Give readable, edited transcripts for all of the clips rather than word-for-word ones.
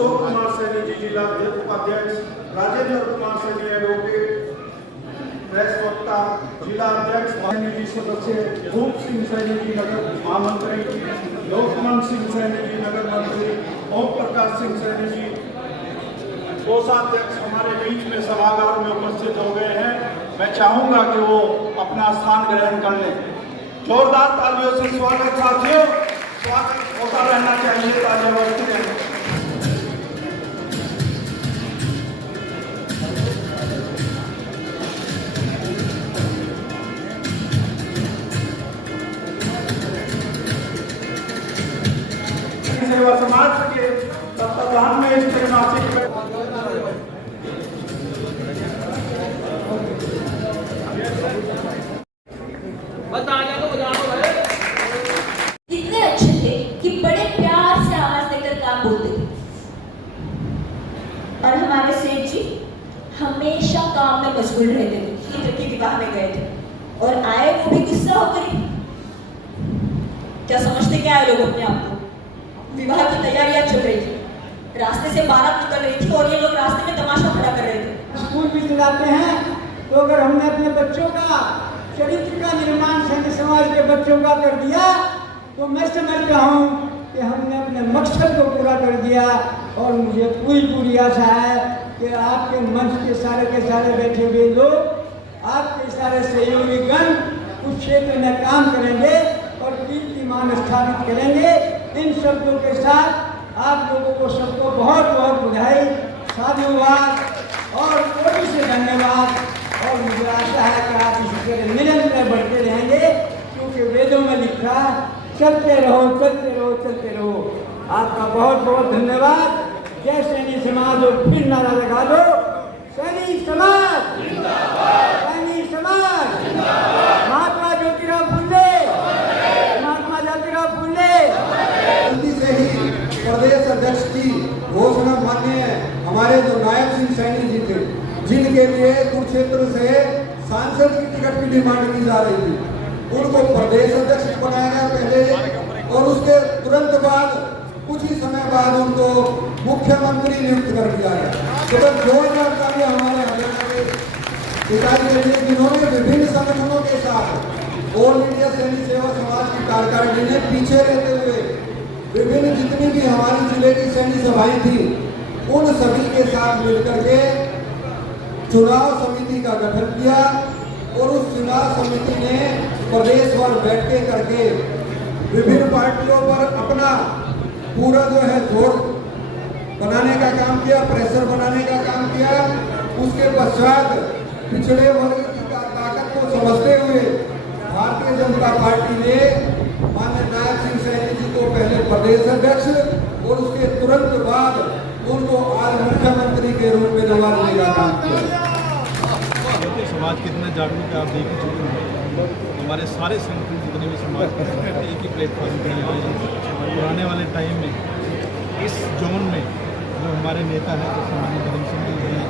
अशोक कुमार सैनी जी जिला उपाध्यक्ष, Rajendra Kumar Saini advocate press वक्ता, जिला अध्यक्ष सैनी जी सदस्य, भूप सिंह सैनी जी नगर महामंत्री, लोकमन सिंह सैनी जी नगर मंत्री, ओम प्रकाश सिंह सैनी जी कोषाध्यक्ष हमारे बीच में सभागार में उपस्थित हो गए हैं। मैं चाहूंगा कि वो अपना स्थान ग्रहण कर लें। जोरदार तालियों से स्वागत साथियों, स्वागत होता रहना चाहिए, तालियां बजती रहें। सेवा समाज के तत्वाधान में इस त्रैमासिक इतने अच्छे थे कि बड़े प्यार से आवाज देकर काम बोलते थे। और हमारे सेठ जी हमेशा काम में मशगूल रहते थे। हितर के विवाह में गए थे और आए वो भी गुस्सा होकर ही। क्या समझते क्या है लोग अपने आप को? विवाह की तैयारियां चल रही थी, रास्ते से बारात निकल रही थी और ये लोग रास्ते में तमाशा खड़ा कर रहे थे। स्कूल भी चलाते हैं तो अगर हमने अपने बच्चों का चरित्र का निर्माण सैन्य समाज के बच्चों का कर दिया तो मैं समझता हूँ कि हमने अपने मकसद को पूरा कर दिया। और मुझे पूरी आशा है कि आपके मंच के सारे बैठे हुए लोग, आपके सारे सहयोगी गण उस क्षेत्र में काम करेंगे और कीर्तिमान स्थापित करेंगे। इन शब्दों के साथ आप लोगों को सबको बहुत बहुत बधाई, साधुवाद और कोटि से धन्यवाद। और मुझे आशा है कि आप इसी तरह निरंतर बढ़ते रहेंगे, क्योंकि वेदों में लिखा है चलते रहो चलते रहो चलते रहो। आपका बहुत बहुत धन्यवाद। जय सैनी समाज। और फिर नारा लगा दो, सैनी समाज जिंदाबाद, सैनी समाज जिंदाबाद। महात्मा ज्योतिराव फुले, महात्मा ज्योतिराव फुले। जल्दी से ही प्रदेश अध्यक्ष की घोषणा माननीय हमारे जो नायब सिंह सैनी जी थे, जिनके लिए कुरुक्षेत्र से सांसद की टिकट की डिमांड की जा रही थी, उनको प्रदेश अध्यक्ष बनाया गया पहले, और उसके तुरंत बाद कुछ ही समय बाद उनको मुख्यमंत्री नियुक्त कर दिया गया। केवल 2000 का भी हमारे हरियाणा के इकाई के लिए, जिन्होंने विभिन्न संगठनों के साथ ऑल इंडिया सैनिक सेवा समाज की कार्यकारिणी ने पीछे रहते हुए विभिन्न जितनी भी हमारी जिले की सैनिक सभाएं थी, उन सभी के साथ मिलकर के चुनाव समिति का गठन किया। और उस चुनाव समिति ने प्रदेश भर बैठकें करके विभिन्न पार्टियों पर अपना पूरा जो है जोर बनाने का काम किया, प्रेशर बनाने का काम किया। उसके पश्चात पिछड़े वर्ग की ताकत को समझते हुए भारतीय जनता पार्टी ने माननीय नायब सिंह सैनी जी को पहले प्रदेश अध्यक्ष और उसके तुरंत बाद उनको आज मुख्यमंत्री के रूप में नवाजने का काम किया। समाज कितना जागरूक है आप देख ही चुके हैं। हमारे सारे संगठन जितने भी समाज के एक ही प्लेटफॉर्म पर आए हैं। पुराने वाले टाइम में इस जोन में जो हमारे नेता हैं, जैसे माननीय धर्म सिंह जी हैं,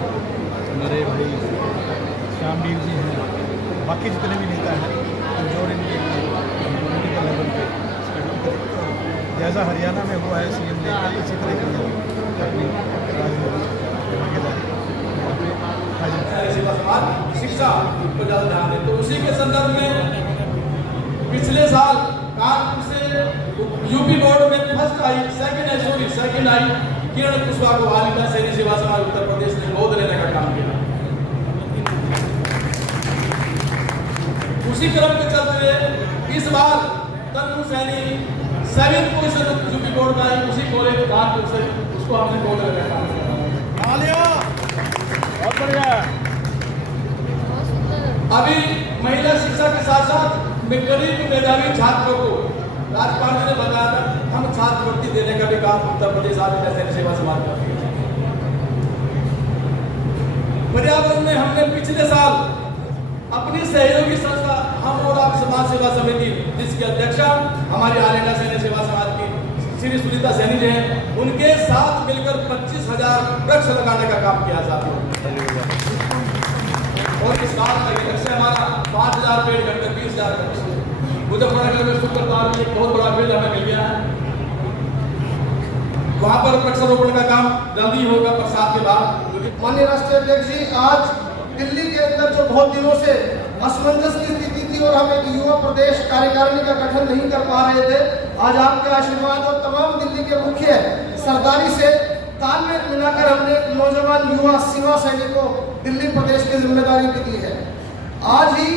हमारे भाई श्यामवीर जी हैं, बाकी जितने भी नेता हैं, जो इनके पॉलिटिकल लेवल पे जैसा हरियाणा में हुआ है CM ने इसी तरह की अपनी शिक्षा को ज़्यादा ध्यान दें। तो उसी के संदर्भ में पिछले साल कानपुर से यूपी बोर्ड में फर्स्ट आई, सेकंड आई किरण कुशवाहा को ऑल इंडिया सैनिक सेवा समाज उत्तर प्रदेश ने गोद लेने का काम किया। उसी क्रम के चलते इस बार Tannu Saini 7th position UP board में आई, उसी कॉलेज कानपुर से उसको हमने गोद लेने का काम किया। बहुत बढ़िया। अभी महिला शिक्षा के साथ साथ में गरीब मेधावी छात्रों को राज्यपाल जी ने बताया था, हम छात्रवृत्ति देने का भी काम उत्तर प्रदेश ऑल इंडिया सैनिक सेवा समाज करते हैं। पर्यावरण में हमने पिछले साल अपनी सहयोगी संस्था हम और आप समाज सेवा समिति, जिसकी अध्यक्षा हमारी ऑल इंडिया सैनिक सेवा समाज की श्री सुनीता सैनी जी हैं, उनके साथ मिलकर 25,000 वृक्ष लगाने का काम किया साथियों। और इस साल का लक्ष्य हमारा 5,000 पेड़ घटकर 20,000 वृक्ष। मुजफ्फरनगर में शुक्रवार में एक बहुत बड़ा पेड़ हमें मिल गया है। वहाँ पर वृक्षारोपण का काम जल्दी होगा बरसात के बाद। माननीय राष्ट्रीय अध्यक्ष जी, आज दिल्ली के अंदर जो बहुत दिनों से असमंजस की स्थिति थी और हम एक युवा प्रदेश कार्यकारिणी का गठन नहीं कर पा रहे थे, आज आपका आशीर्वाद और तमाम दिल्ली के मुख्य सरदारी से तालमेल मिलाकर हमने एक नौजवान युवा सेवा सैनिक को दिल्ली प्रदेश की जिम्मेदारी भी दी है। आज ही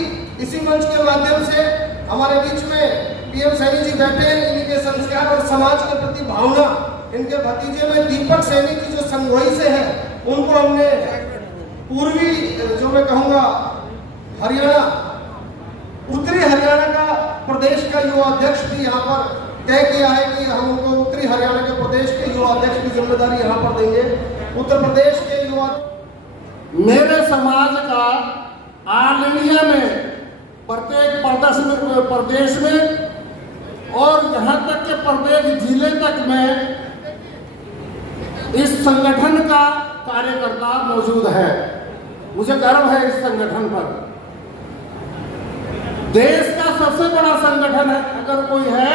इसी मंच के माध्यम से हमारे बीच में पीएम सैनी जी बैठे हैं। इनके संस्कार और समाज के प्रति भावना, इनके भतीजे में दीपक सैनी की जो संगोई से है, उनको हमने पूर्वी जो मैं कहूँगा हरियाणा, उत्तरी हरियाणा का प्रदेश का युवा अध्यक्ष भी यहाँ पर तय किया है कि हम उनको उत्तरी हरियाणा के प्रदेश के युवा अध्यक्ष की जिम्मेदारी यहाँ पर देंगे। उत्तर प्रदेश के युवा, मेरे समाज का ऑल इंडिया में प्रत्येक प्रदेश में और यहाँ तक के प्रत्येक जिले तक में इस संगठन का कार्यकर्ता मौजूद है। मुझे गर्व है इस संगठन पर। देश का सबसे बड़ा संगठन है अगर कोई है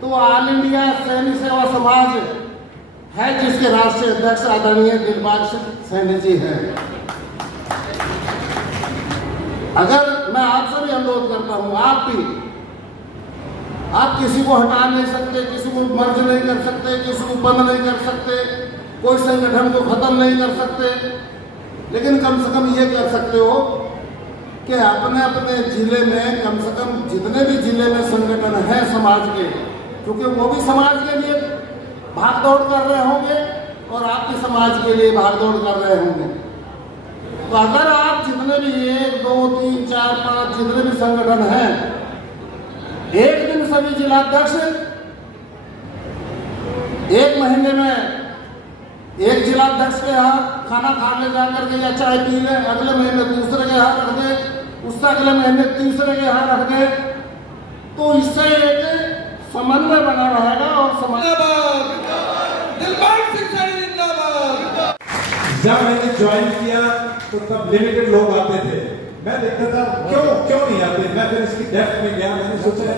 तो ऑल इंडिया सैनिक सेवा समाज है, जिसके राष्ट्रीय अध्यक्ष आदरणीय दिलबाग सिंह सैनी जी हैं। अगर मैं आपसे भी अनुरोध करता हूं, आप किसी को हटा नहीं सकते, किसी को मर्ज नहीं कर सकते, किसी को बंद नहीं कर सकते, कोई संगठन को खत्म नहीं कर सकते, लेकिन कम से कम ये कर सकते हो कि अपने अपने जिले में कम से कम जितने भी जिले में संगठन है समाज के, क्योंकि वो भी समाज के लिए भाग दौड़ कर रहे होंगे और आपके समाज के लिए भाग दौड़ कर रहे होंगे, तो अगर आप जितने भी 1, 2, 3, 4, 5 जितने भी संगठन हैं, एक दिन सभी जिलाध्यक्ष एक महीने में एक जिलाध्यक्ष के यहाँ खाना खाने जाकर के या चाय पी ले, अगले महीने दूसरे के यहाँ रख दे, उससे अगले महीने तीसरे के यहाँ रख दे, तो इससे एक समन्वय बना रहेगा और जब मैंने ज्वाइन किया तो तब लिमिटेड लोग आते थे। मैं देखता था क्यों नहीं आते। मैं फिर इसकी डेप्थ में गया। मैंने सोचा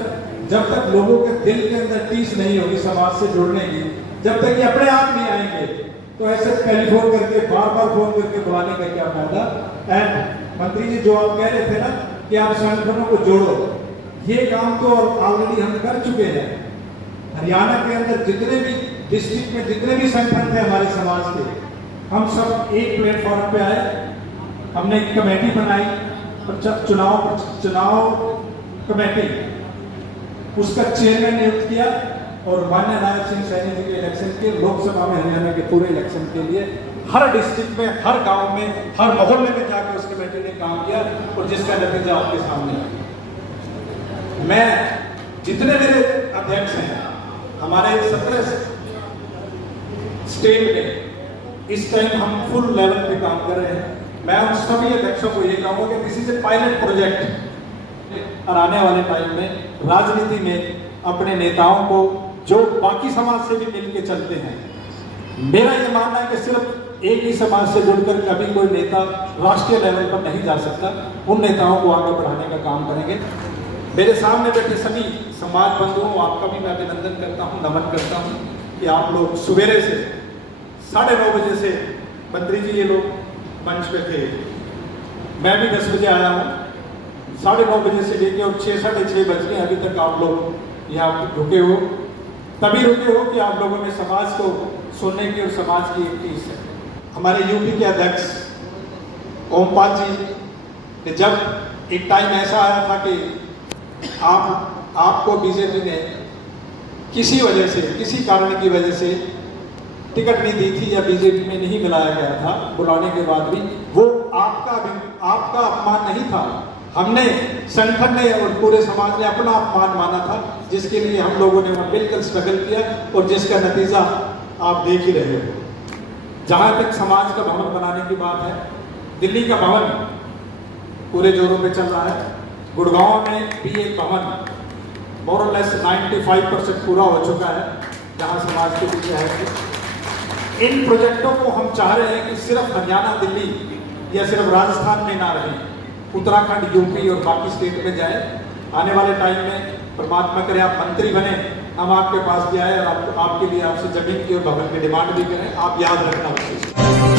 जब तक लोगों के दिल के अंदर टीस नहीं होगी समाज से जुड़ने की, जब तक ये अपने आप नहीं आएंगे, तो ऐसे टेलीफोन करके बार बार फोन करके बुलाने का क्या फायदा। एंड मंत्री जी, जो आप कह रहे थे ना कि आप संगठनों को जोड़ो, ये काम तो ऑलरेडी हम कर चुके हैं। हरियाणा के अंदर जितने भी डिस्ट्रिक्ट में जितने भी संगठन थे हमारे समाज के, हम सब एक प्लेटफॉर्म पे आए। हमने एक कमेटी बनाई, चुनाव कमेटी, उसका चेयरमैन नियुक्त किया और माननीय नायब सिंह सैनी जी के इलेक्शन के, लोकसभा में हरियाणा के पूरे इलेक्शन के लिए हर डिस्ट्रिक्ट में, हर गांव में, हर मोहल्ले में जाकर उस कमेटी ने काम किया और जिसका नतीजा आपके सामने है। मैं जितने मेरे अध्यक्ष हैं हमारे 17 स्टेट में, इस टाइम हम फुल लेवल पे काम कर रहे हैं। मैं उन सभी अध्यक्षों को ये कहूँगा कि this is a pilot project, और आने वाले टाइम में राजनीति में अपने नेताओं को जो बाकी समाज से भी मिलके चलते हैं, मेरा ये मानना है कि सिर्फ एक ही समाज से जुड़कर कभी कोई नेता राष्ट्रीय लेवल पर नहीं जा सकता। उन नेताओं को आगे बढ़ाने का काम करेंगे। मेरे सामने बैठे सभी समाज बंधुओं, आपका भी मैं अभिनंदन करता हूँ, नमन करता हूँ कि आप लोग सवेरे से 9:30 बजे से, मंत्री जी ये लोग मंच पे थे, मैं भी 10 बजे आया हूँ, 9:30 बजे से लेके और 6, 6:30 बज गए अभी तक आप लोग यहाँ रुके हो। तभी रुके हो कि आप लोगों ने समाज को सुनने की और समाज की एक चीज है। हमारे यूपी के अध्यक्ष ओमपाल जी ने जब एक टाइम ऐसा आया था कि आपको बीजेपी ने किसी वजह से, किसी कारण की वजह से टिकट नहीं दी थी या बीजेपी में नहीं मिलाया गया था, बुलाने के बाद भी वो आपका अपमान नहीं था। हमने, संगठन ने और पूरे समाज ने अपना अपमान माना था, जिसके लिए हम लोगों ने वहाँ मिलकर स्ट्रगल किया और जिसका नतीजा आप देख ही रहे हो। जहाँ तक समाज का भवन बनाने की बात है, दिल्ली का भवन पूरे जोरों पे चल रहा है। गुड़गांव में भी एक भवन मोर और लेस 95% पूरा हो चुका है, जहाँ समाज के पीछे है। इन प्रोजेक्टों को हम चाह रहे हैं कि सिर्फ हरियाणा, दिल्ली या सिर्फ राजस्थान में ना रहे, उत्तराखंड, यूपी और बाकी स्टेट में जाए। आने वाले टाइम में परमात्मा करे आप मंत्री बने हम आपके पास भी आए और आपके लिए आपसे जमीन की और भवन की डिमांड भी करें, आप याद रखना उस चीज़ को।